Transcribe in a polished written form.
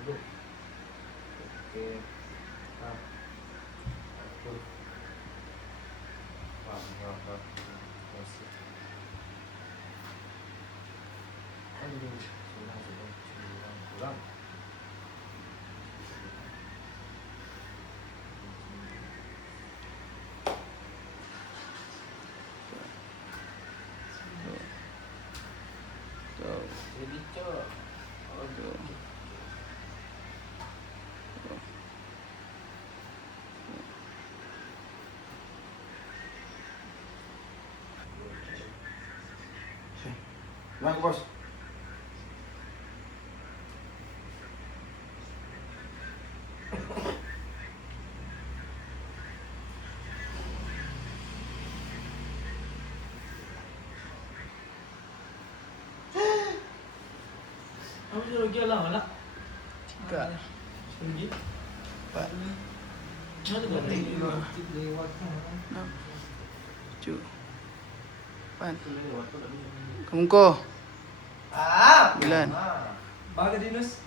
Oke. Nah. Tuh. Paham. Masih. Aduh, pulang. Jadi cok. Aduh. Nah, bos. Apa dia rugi lah mana? 3, Rugi. 4, Mana tu tadi? 5, 6, 7, 8. Kamu ko. Ah, 9. Baga dinus.